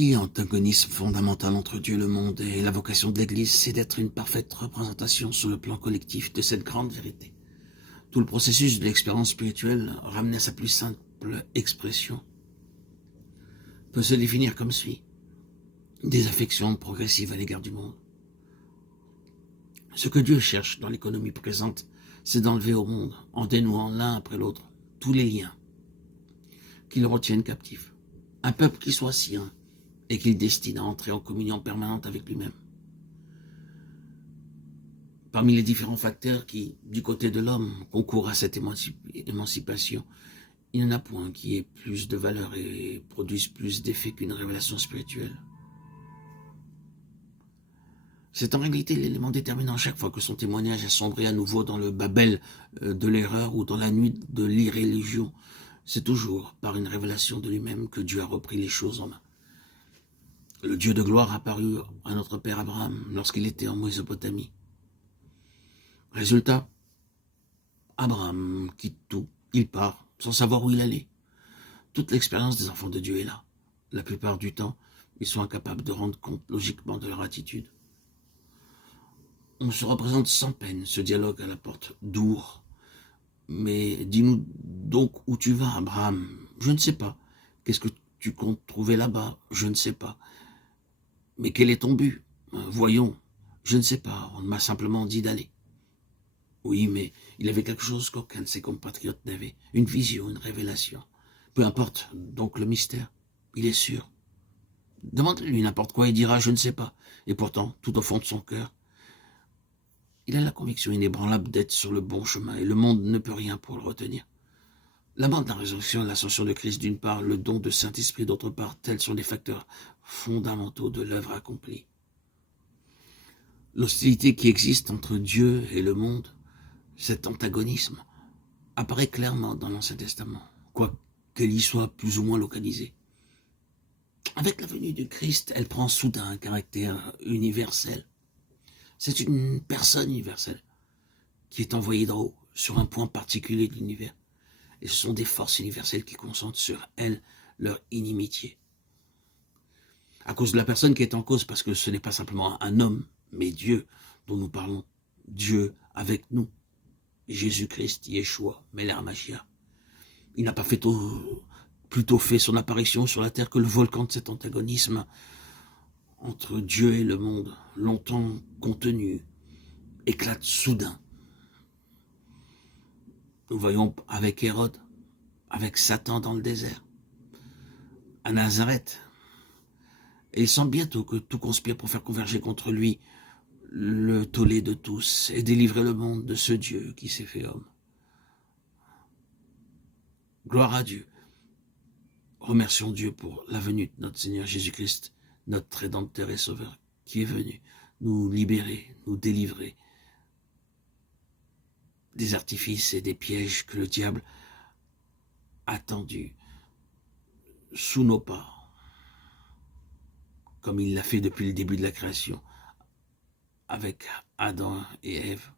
Il y a un antagonisme fondamental entre Dieu et le monde, et la vocation de l'Église, c'est d'être une parfaite représentation sur le plan collectif de cette grande vérité. Tout le processus de l'expérience spirituelle, ramené à sa plus simple expression, peut se définir comme suit. Des affections progressives à l'égard du monde. Ce que Dieu cherche dans l'économie présente, c'est d'enlever au monde, en dénouant l'un après l'autre, tous les liens qui le retiennent captif. Un peuple qui soit sien et qu'il destine à entrer en communion permanente avec lui-même. Parmi les différents facteurs qui, du côté de l'homme, concourent à cette émancipation, il n'y en a point qui ait plus de valeur et produise plus d'effet qu'une révélation spirituelle. C'est en réalité l'élément déterminant chaque fois que son témoignage a sombré à nouveau dans le Babel de l'erreur ou dans la nuit de l'irréligion. C'est toujours par une révélation de lui-même que Dieu a repris les choses en main. Le Dieu de gloire apparut à notre père Abraham lorsqu'il était en Mésopotamie. Résultat, Abraham quitte tout, il part, sans savoir où il allait. Toute l'expérience des enfants de Dieu est là. La plupart du temps, ils sont incapables de rendre compte logiquement de leur attitude. On se représente sans peine ce dialogue à la porte d'Our. Mais dis-nous donc où tu vas, Abraham. Je ne sais pas. Qu'est-ce que tu comptes trouver là-bas? Je ne sais pas. Mais quel est ton but? Voyons. Je ne sais pas. On m'a simplement dit d'aller. Oui, mais il avait quelque chose qu'aucun de ses compatriotes n'avait. Une vision, une révélation. Peu importe donc le mystère. Il est sûr. Demande-lui n'importe quoi, il dira « je ne sais pas ». Et pourtant, tout au fond de son cœur, il a la conviction inébranlable d'être sur le bon chemin et le monde ne peut rien pour le retenir. La mort de la résurrection et l'ascension de Christ d'une part, le don de Saint-Esprit d'autre part, tels sont les facteurs fondamentaux de l'œuvre accomplie. L'hostilité qui existe entre Dieu et le monde, cet antagonisme, apparaît clairement dans l'Ancien Testament, quoiqu'elle y soit plus ou moins localisée. Avec la venue du Christ, elle prend soudain un caractère universel. C'est une personne universelle qui est envoyée d'en haut sur un point particulier de l'univers. Et ce sont des forces universelles qui concentrent sur elle leur inimitié. À cause de la personne qui est en cause, parce que ce n'est pas simplement un homme, mais Dieu dont nous parlons. Dieu avec nous. Jésus-Christ, Yeshua, Melech HaMashiach. Il n'a pas plutôt fait son apparition sur la terre que le volcan de cet antagonisme entre Dieu et le monde, longtemps contenu, éclate soudain. Nous voyons avec Hérode, avec Satan dans le désert, à Nazareth. Et il semble bientôt que tout conspire pour faire converger contre lui le tollé de tous et délivrer le monde de ce Dieu qui s'est fait homme. Gloire à Dieu. Remercions Dieu pour la venue de notre Seigneur Jésus-Christ, notre Rédempteur et Sauveur, qui est venu nous libérer, nous délivrer des artifices et des pièges que le diable a tendus sous nos pas, comme il l'a fait depuis le début de la création, avec Adam et Ève.